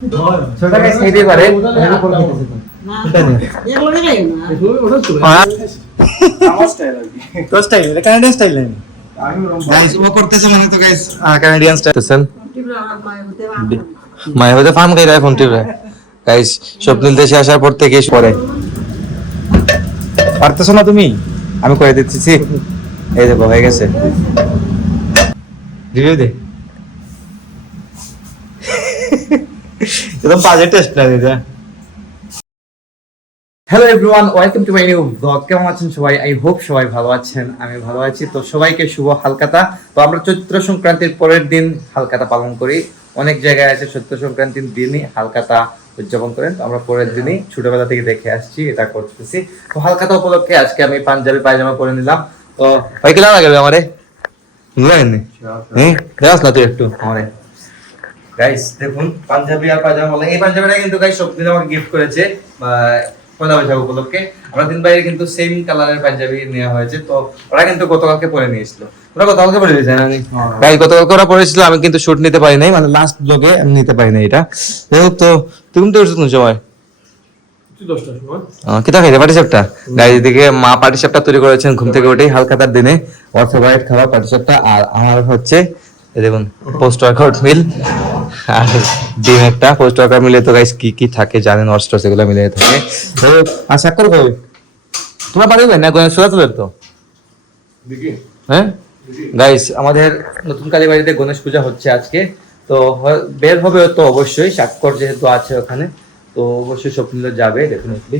ছোট গাইস খাইতে পারে তো স্টাইল এটা কানাডিয়ান স্টাইল নেই গাইস ও করতেছে মানে তো গাইস কানাডিয়ান স্টাইল তেছেন মায়ের ফার্ম গাইরা ফোন টিপে গাইস স্বপ্নিল দেশে আসার পর থেকে পরে পারতেছ না তুমি আমি করে দিতেছি এই দেখো হয়ে গেছে রিভিউ দে একদম বাজে টেস্ট লাগে এটা hello everyone welcome to my new blog কেমন আছেন সবাই আই হোপ সবাই ভালো আছেন আমি ভালো আছি তো সবাইকে শুভ হালখাতা তো আমরা চৈত্র সংক্রান্তির পরের দিন হালখাতা পালন করি অনেক জায়গায় আছে চৈত্র সংক্রান্তির দিনই হালখাতা উদযাপন করেন তো আমরা পরের দিনই ছোটবেলা থেকে দেখে আসছি এটা করতেছি তো হালখাতা উপলক্ষে আজকে আমি পাঞ্জাবি পায়জামা পরে নিলাম তো ভাই কেমন লাগে আমারে বুঝলেন হ্যাঁ দেখাস না তুই একটু আমারে গাইস দেখুন পাঞ্জাবি আর পায়জামা বলে এই পাঞ্জাবিটা কিন্তু গাইস সবদিন আমাকে গিফট করেছে পয়লা বৈশাখ উপলক্ষে আমরা তিন ভাইয়ের কিন্তু সেম কালারের পাঞ্জাবি নেওয়া হয়েছে তো ওরা কিন্তু গতকালকে পরে নিয়েছিল ওরা গতকালকে পরে দিয়েছে গাইস গতকালকে ওরা পরেছিল আমি কিন্তু শুট নিতে পারি নাই মানে লাস্ট ব্লগে আমি নিতে পারি নাই এটা যাই হোক তো তুমি তো উঠছো সময় কিতা খাইছে পাটিসাপটা গাইস এদিকে মা পাটিসাপটা তৈরি করেছেন ঘুম থেকে উঠেই হালখাতার দিনে ওর ফেভারিট খাবার পাটিসাপটা আর আমার হচ্ছে দেখুন পোস্ট ওয়ার্কআউট মিল আর ডিম একটা পোস্ট ওয়ার্কআউট মিলে তো গাইস কি কি থাকে জানেন অস্ত্র সেগুলো মিলে থাকে তো আশা করব তোমরা পারবে না গণেশ পূজা চলে তো হ্যাঁ গাইস আমাদের নতুন কালীবাড়িতে গণেশ পূজা হচ্ছে আজকে তো বের হবে তো অবশ্যই স্বাক্ষর যেহেতু আছে ওখানে তো অবশ্যই স্বপ্নিল যাবে ডেফিনেটলি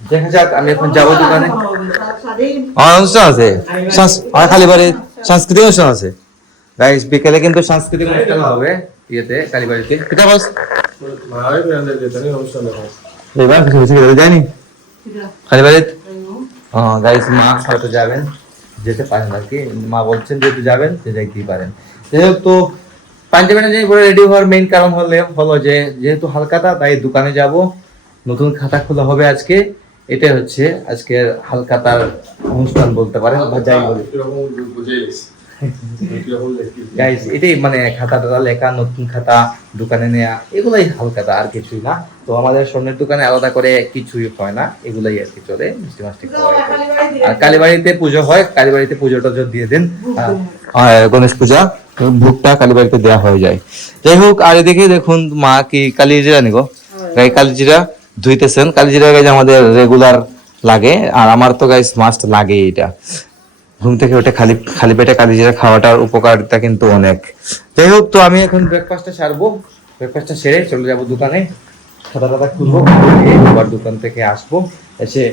দেখা যাক আমি এখন যাবো দোকানে অনুষ্ঠান আছে কালীবাড়ির সাংস্কৃতিক অনুষ্ঠান আছে গাইস বিকেলে কিন্তু সাংস্কৃতিক অনুষ্ঠান হবে ইয়েতে কালীবাড়িতে কিটা বস এবার কিছু কিছু জানি কালীবাড়িতে গাইস মা হয়তো যাবেন যেতে পারেন আর কি মা বলছেন যেহেতু যাবেন সে যাইতেই পারেন যেহেতু পাঞ্জাবিটা যে পরে রেডি হওয়ার মেইন কারণ হলো যে যেহেতু হালখাতা তাই দোকানে যাব নতুন খাতা খোলা হবে আজকে এটাই হচ্ছে আজকের হালখাতার অনুষ্ঠান বলতে পারেন বা যাই বলি গাইস এটাই মানে খাতাটা লেখা নতুন খাতা দোকানে নেয়া এগুলাই হালখাতা আর কিছুই না তো আমাদের স্বর্ণের দোকানে আলাদা করে কিছুই হয় না এগুলাই আর কি চলে মিষ্টি মাষ্টি আর কালীবাড়িতে পুজো হয় কালীবাড়িতে পুজোটা যদি দিয়ে দেন গণেশ পূজা ভোগটা কালীবাড়িতে দেওয়া হয়ে যায় যাই হোক আর এদিকে দেখুন মা কি কালিজিরা নিগো গাই কালিজিরা ধুইতেছেন কালিজিরা গাইজ আমাদের রেগুলার লাগে আর আমার তো গাইস মাস্ট লাগে এটা ঘুম থেকে উঠে খালি খালি পেটে কালিজিরা খাওয়াটার উপকারিতা কিন্তু অনেক যাই হোক তো আমি এখন ব্রেকফাস্টটা সারবো ব্রেকফাস্টটা সেরে চলে যাবো দোকানে খাতা টাতা খুলবো আবার দোকান থেকে আসবো এসে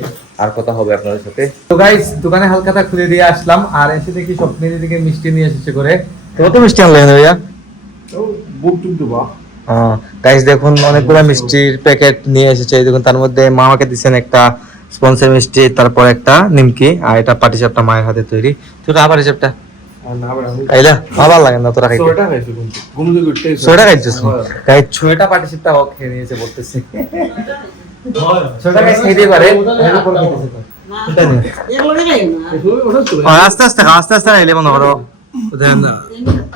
আর কথা হবে আপনাদের সাথে তো গাইস দোকানে হালখাতা খুলে দিয়ে আসলাম আর এসে দেখি স্বপ্নের দিকে মিষ্টি নিয়ে এসেছে করে কত মিষ্টি আনলেন ভাইয়া গাইস দেখুন অনেকগুলো মিষ্টির প্যাকেট নিয়ে এসেছে দেখুন তার মধ্যে মা আমাকে দিচ্ছেন একটা স্পন্সর মিষ্টি তারপর একটা নিমকি আর এটা পাটিসাপটা মায়ের হাতে তৈরি তোরা আবার রিসেপ্টটা খাইলা ভালো লাগে না তোরা খাইতে ছয়টা খাইছিস গাইস ছয়টা পাটিসাপটা ও খেয়ে নিয়েছে বলতেছে ছয়টা গাইস খাইতে পারে আস্তে আস্তে আস্তে আস্তে খাইলে মনে করো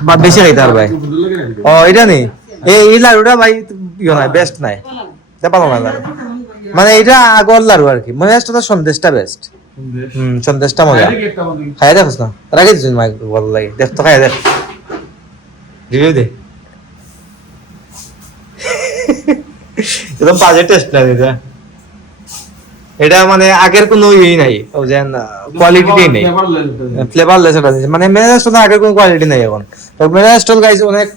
বা বেশি খাইতে পারবে ও এটা নেই এই লাড়ুটা ভাই ইয়ে নাই বেস্ট নাই ভালো না লাড়ু মানে এটা আগর লাড়ু আর কি মানে সন্দেশটা বেস্ট সন্দেশটা মজা খাই দেখোস না তার আগে দিন মাইক ভালো লাগে দেখ তো খাই দেখ রিভিউ দে একদম বাজে টেস্ট লাগে এটা মানে আগের কোনো ইয়ে নাই ও যেন কোয়ালিটি নেই ফ্লেভারলেস এটা মানে মেরাস্টল আগের কোনো কোয়ালিটি নাই এখন তো মেরাস্টল গাইস অনেক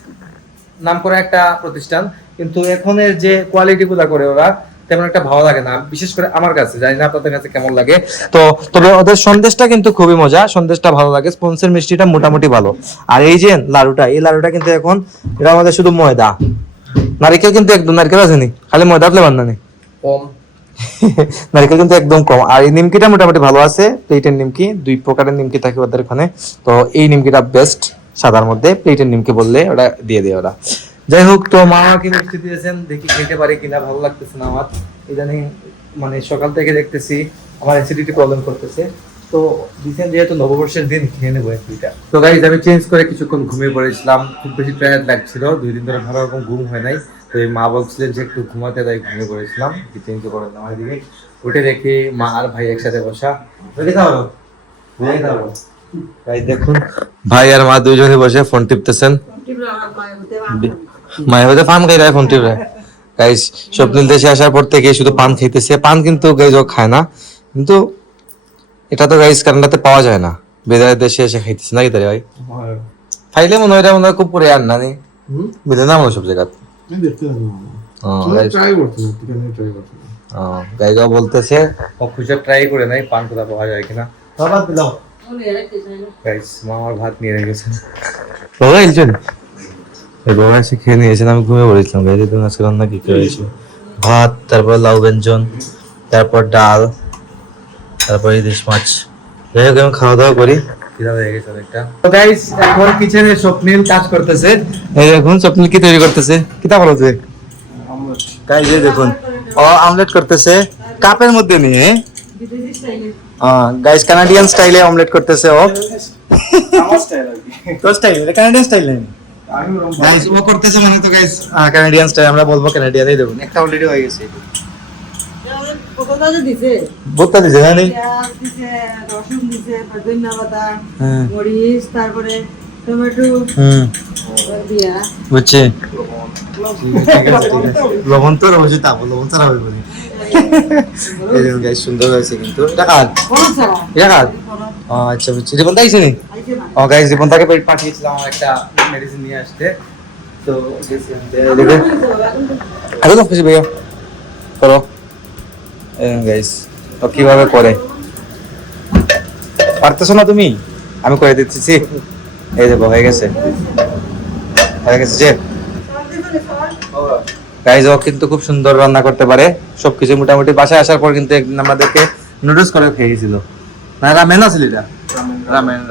নাম করা একটা প্রতিষ্ঠান কিন্তু এখনের যে কোয়ালিটি গুলা করে ওরা তেমন একটা ভালো লাগে না বিশেষ করে আমার কাছে জানি না আপনাদের কাছে কেমন লাগে তো তবে ওদের সন্দেশটা কিন্তু খুবই মজা সন্দেশটা ভালো লাগে স্পন্সর মিষ্টিটা মোটামুটি ভালো আর এই যে লাড়ুটা এই লাড়ুটা কিন্তু এখন এটা আমাদের শুধু ময়দা নারকেল কিন্তু একদম নারকেল আছে নি খালি ময়দা ফ্লেভার না নি কম নারকেল কিন্তু একদম কম আর এই নিমকিটা মোটামুটি ভালো আছে প্লেটের নিমকি দুই প্রকারের নিমকি থাকে ওদের ওখানে তো এই নিমকিটা বেস্ট সাদার মধ্যে প্লেটের নিমকি বললে ওটা দিয়ে দেয় ওরা যাই হোক তো মা আমাকে মিষ্টি দিয়েছেন দেখি খেতে পারি কিনা ভালো লাগতেছে না আমার ইদানিং মানে সকাল থেকে দেখতেছি আমার অ্যাসিডিটি প্রবলেম করতেছে তো দিচ্ছেন যেহেতু নববর্ষের দিন খেয়ে নেবো দুইটা তো গাইজ আমি চেঞ্জ করে কিছুক্ষণ ঘুমিয়ে পড়েছিলাম খুব বেশি টায়ার্ড লাগছিল 2 দিন ধরে ভালো রকম ঘুম হয় নাই তো এই মা বলছিলেন যে একটু ঘুমাতে, তাই ঘুমিয়ে পড়েছিলাম। কিচেন তো করেন আমার দিকে উঠে দেখি মা আর ভাই একসাথে বসা। ভাই দেখুন, ভাই আর মা দুইজনে বসে ফোন টিপতেছেন। মায়ের হতে পান খাই ফোন টিপে। গাইস স্বপ্নিল দেশে আসার পর থেকে শুধু পান খাইতেছে। পান কিন্তু গাইজ ও খায় না, কিন্তু এটা তো গাইজ কানাডাতে পাওয়া যায় না, বেদায় দেশে এসে খাইতেছে নাকি তাই ভাই? খাইলে মনে হয় এটা মনে হয় খুব পরে আর না নি মিলে না মনে সব জায়গা। গাইজ বলতেছে ও খুঁজে ট্রাই করে নাই পান কোথা পাওয়া যায় কিনা। গাইজ মা আমার ভাত নিয়ে রেখেছেন। বাবা এলছেন বাবা এসে খেয়ে নিয়েছেন, আমি ঘুমিয়ে পড়েছিলাম। গাইজ তুমি আজকে রান্না কি করেছি? ভাত, তারপর লাউ ব্যঞ্জন, তারপর ডাল, তারপর ইলিশ মাছ। যাই হোক আমি খাওয়া দাওয়া করি, খিদা হয়ে গেছে অনেকটা। তো গাইস এখন কিচেনে স্বপ্নিল কাজ করতেছে। এই দেখুন স্বপ্নিল কি তৈরি করতেছে, কিটা বলছে গাইস? এই দেখুন ও অমলেট করতেছে কাপের মধ্যে নিয়ে। গাইস কানাডিয়ান স্টাইলে অমলেট করতেছে ও। আমার স্টাইল আর কি, তো স্টাইল এটা কানাডিয়ান স্টাইল নেই গাইস, ও করতেছে মানে তো গাইস কানাডিয়ান স্টাইল আমরা বলবো কানাডিয়ান। এই দেখুন একটা অলরেডি হয়ে গেছে। ভর্তা দিছে না? রসুন দিছে, ধনিয়া পাতা, মরিচ, তারপরে টমেটো দিয়া বুঝছি। লবণ তো রয়েছে, তারপর লবণ ছাড়া হবে বলি। এই দেখুন গাইস সুন্দর হয়েছে কিন্তু। এটা কার? এটা কার? আচ্ছা বুঝছি। জীবন তাইছে নি? ও গাইস জীবন তাকে পাঠিয়েছিলাম আমার একটা মেডিসিন নিয়ে আসতে। তো দেখে এখন তো খুশি ভাইয়া করো গাইস। ও কিভাবে করে পারতেছো না তুমি? আমি করে দিতেছি। এই দেখো হয়ে গেছে, হয়ে গেছে যে গাইস। ও কিন্তু খুব সুন্দর রান্না করতে পারে সবকিছু মোটামুটি। বাসায় আসার পর কিন্তু একদিন আমাদেরকে নুডলস করে খেয়েছিল না, রামেন ছিল এটা,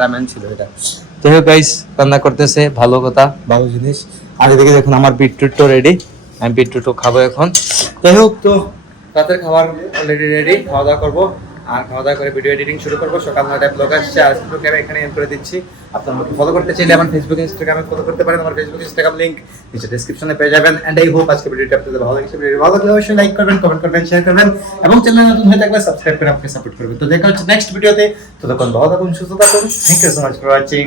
রামেন ছিল এটা। যাই হোক গাইস রান্না করতেছে, ভালো কথা, ভালো জিনিস। আর এদিকে দেখুন আমার বিটরুট তো রেডি, আমি বিটরুটও খাবো এখন। যাই হোক তো রাতের খাবার অলরেডি রেডি, খাওয়া দাওয়া করবো। আর খাওয়া দাওয়া করে ভিডিও এডিটিং শুরু করবো। সকাল 9টায় ব্লগ আসছে, আর ব্লগ আমি এখানে এন্ড করে দিচ্ছি। আপনারা আমাকে ফলো করতে চাইলে আমার ফেসবুক ইনস্টাগ্রামে ফলো করতে পারেন। আমার ফেসবুক ইনস্টাগ্রাম লিংক নিচে ডেসক্রিপশনে পেয়ে যাবেন। এন্ড আই হোপ আজকে ভিডিওটা আপনাদের ভালো লেগেছে। ভিডিও ভালো লাগলে অবশ্যই লাইক করবেন, কমেন্ট করবেন, শেয়ার করবেন এবং চ্যানেলে নতুন হয়ে থাকলে সাবস্ক্রাইব করে আমাকে সাপোর্ট করবেন। তো দেখা হচ্ছে নেক্সট ভিডিওতে। ততক্ষণ ভালো থাকুন, সুস্থ থাকুন। Thank you so much for watching.